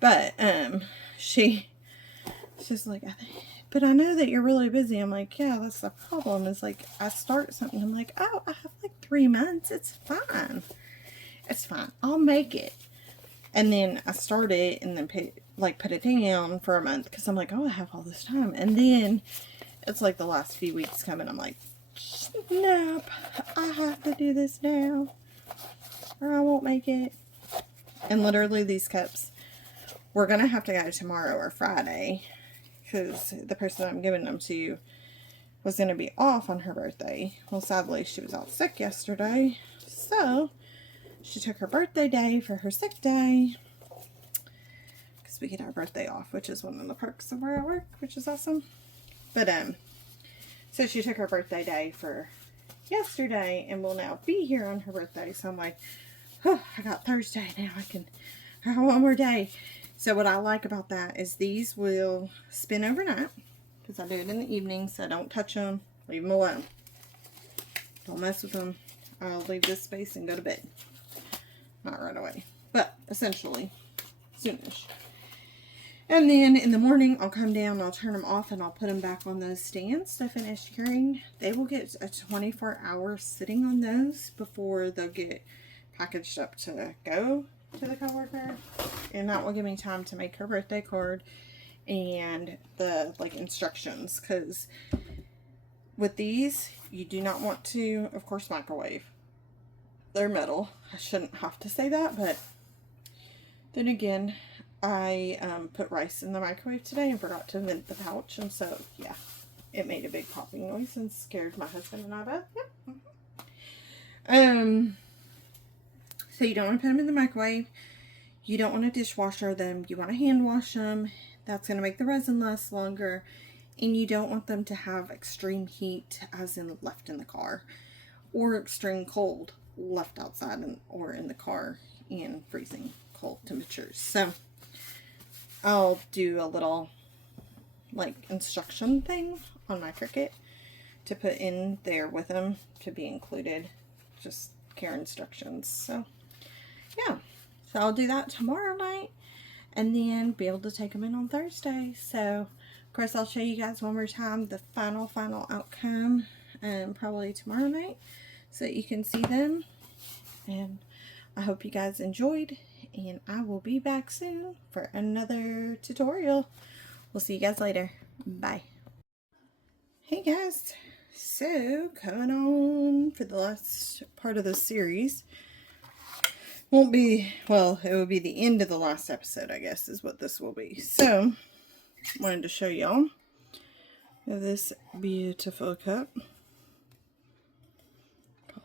But she's like, but I know that you're really busy. I'm like, yeah, that's the problem. Is like, I start something, I'm like, oh, I have like 3 months. It's fine. It's fine. I'll make it. And then I start it and then put it down for a month because I'm like, oh, I have all this time. And then it's like the last few weeks coming. I'm like, snap, I have to do this now or I won't make it. And literally these cups, we're going to have to go tomorrow or Friday because the person I'm giving them to was going to be off on her birthday. Well, sadly, she was out sick yesterday. So she took her birthday day for her sick day because we get our birthday off, which is one of the perks of where I work, which is awesome. But so she took her birthday day for yesterday and will now be here on her birthday. So I'm like, oh, I got Thursday now. I have one more day. So what I like about that is these will spin overnight because I do it in the evening, so don't touch them. Leave them alone. Don't mess with them. I'll leave this space and go to bed. Not right away, but essentially soonish. And then in the morning, I'll come down, I'll turn them off, and I'll put them back on those stands to finish curing. They will get a 24-hour sitting on those before they'll get packaged up to go to the coworker. And that will give me time to make her birthday card and the instructions, because with these, you do not want to, of course, microwave. They're metal. I shouldn't have to say that, but then again, I put rice in the microwave today and forgot to vent the pouch, and so, yeah, it made a big popping noise and scared my husband and I both. Yep. So you don't want to put them in the microwave. You don't want to dishwasher them. You want to hand wash them. That's going to make the resin last longer. And you don't want them to have extreme heat, as in left in the car, or extreme cold left outside or in the car in freezing cold temperatures. So I'll do a little instruction thing on my Cricut to put in there with them to be included, just care instructions. So yeah, so I'll do that tomorrow night and then be able to take them in on Thursday. So of course I'll show you guys one more time the final outcome probably tomorrow night, so that you can see them. And I hope you guys enjoyed, and I will be back soon for another tutorial. We'll see you guys later. Bye. Hey guys, so coming on for the last part of the series. Won't be, well, it will be the end of the last episode, I guess, is what this will be. So, wanted to show y'all this beautiful cup.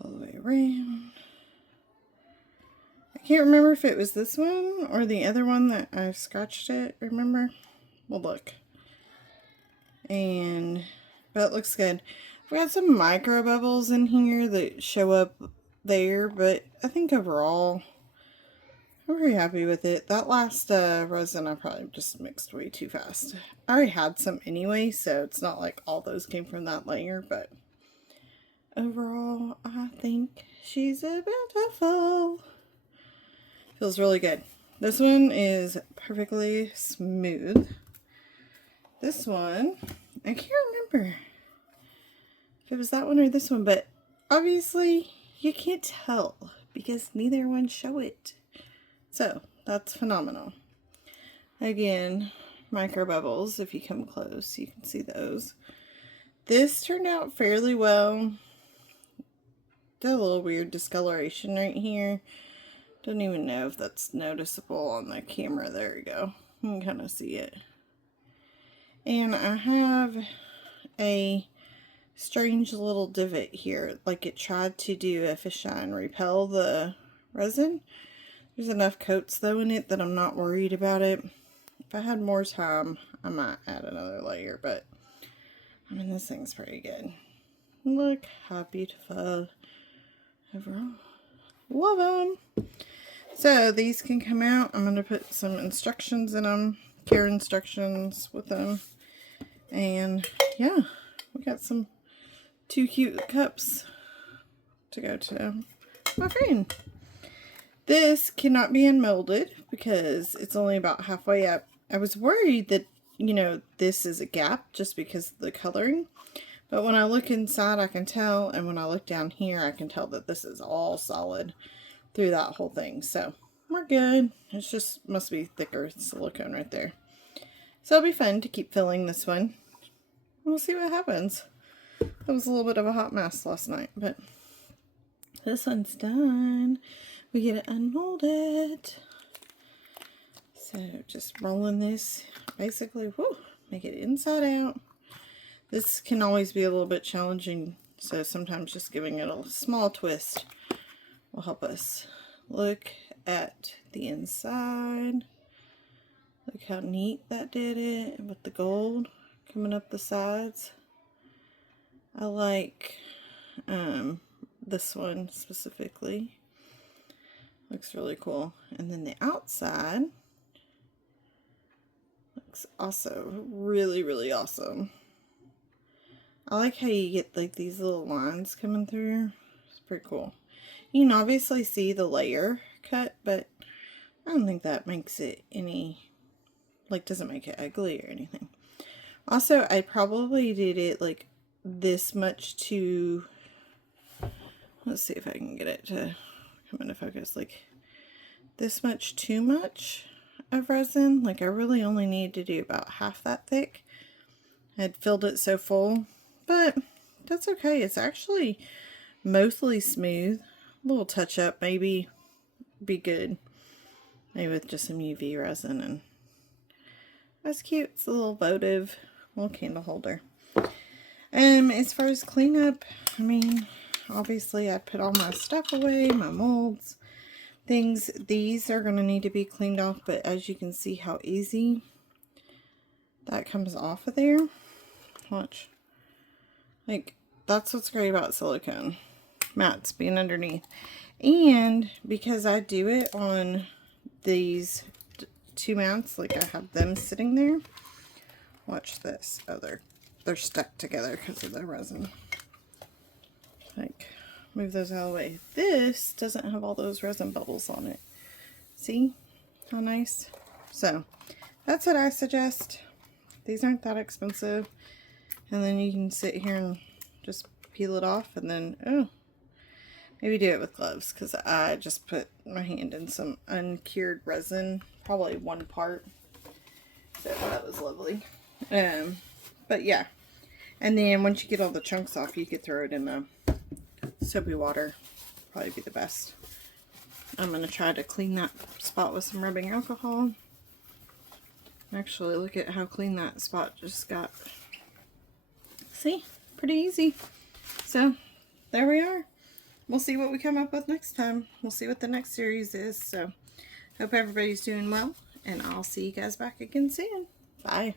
All the way around. I can't remember if it was this one or the other one that I scratched it, remember? Well, look. But it looks good. I've got some micro bubbles in here that show up there, but I think overall, I'm very happy with it. That last resin I probably just mixed way too fast. I already had some anyway, so it's not like all those came from that layer, but overall, I think she's a beautiful. Feels really good. This one is perfectly smooth. This one, I can't remember if it was that one or this one, but obviously you can't tell because neither one show it. So that's phenomenal. Again, micro bubbles. If you come close, you can see those. This turned out fairly well. Did a little weird discoloration right here. Don't even know if that's noticeable on the camera. There we go. You can kind of see it. And I have a strange little divot here, like it tried to do a fisheye and repel the resin. There's enough coats though in it that I'm not worried about it. If I had more time, I might add another layer, but I mean, this thing's pretty good. Look how beautiful. Overall, love them. So these can come out. I'm going to put some instructions in them, care instructions with them. And yeah, we got some 2 cute cups to go to my friend. This cannot be unmolded because it's only about halfway up. I was worried that, you know, this is a gap just because of the coloring. But when I look inside, I can tell. And when I look down here, I can tell that this is all solid through that whole thing. So we're good. It's just must be thicker silicone right there. So it'll be fun to keep filling this one. We'll see what happens. That was a little bit of a hot mess last night, but this one's done. We get it unmolded. So just rolling this, basically, make it inside out. This can always be a little bit challenging, so sometimes just giving it a small twist will help us. Look at the inside. Look how neat that did it with the gold coming up the sides. I like this one specifically. Looks really cool. And then the outside looks also really, really awesome. I like how you get like these little lines coming through. It's pretty cool. You can obviously see the layer cut, but I don't think that makes it any, like, doesn't make it ugly or anything. Also, I probably did it like this much to, let's see if I can get it to come into focus, like this much too much of resin. Like I really only need to do about half that thick. I had filled it so full, but that's okay. It's actually mostly smooth. A little touch up maybe be good. Maybe with just some UV resin, and that's cute. It's a little votive little candle holder. As far as cleanup, I mean, obviously I put all my stuff away, my molds, things. These are going to need to be cleaned off, but as you can see how easy that comes off of there. Watch. Like, that's what's great about silicone mats being underneath. And because I do it on these 2 mats, like I have them sitting there. Watch this. Oh, they're stuck together because of the resin. Like, move those out of the way. This doesn't have all those resin bubbles on it. See how nice? So that's what I suggest. These aren't that expensive. And then you can sit here and just peel it off, and then, oh, maybe do it with gloves, because I just put my hand in some uncured resin, probably 1 part. So that was lovely. But yeah. And then once you get all the chunks off, you could throw it in the soapy water. Probably be the best. I'm going to try to clean that spot with some rubbing alcohol. Actually, look at how clean that spot just got. See? Pretty easy. So, there we are. We'll see what we come up with next time. We'll see what the next series is. So, hope everybody's doing well. And I'll see you guys back again soon. Bye.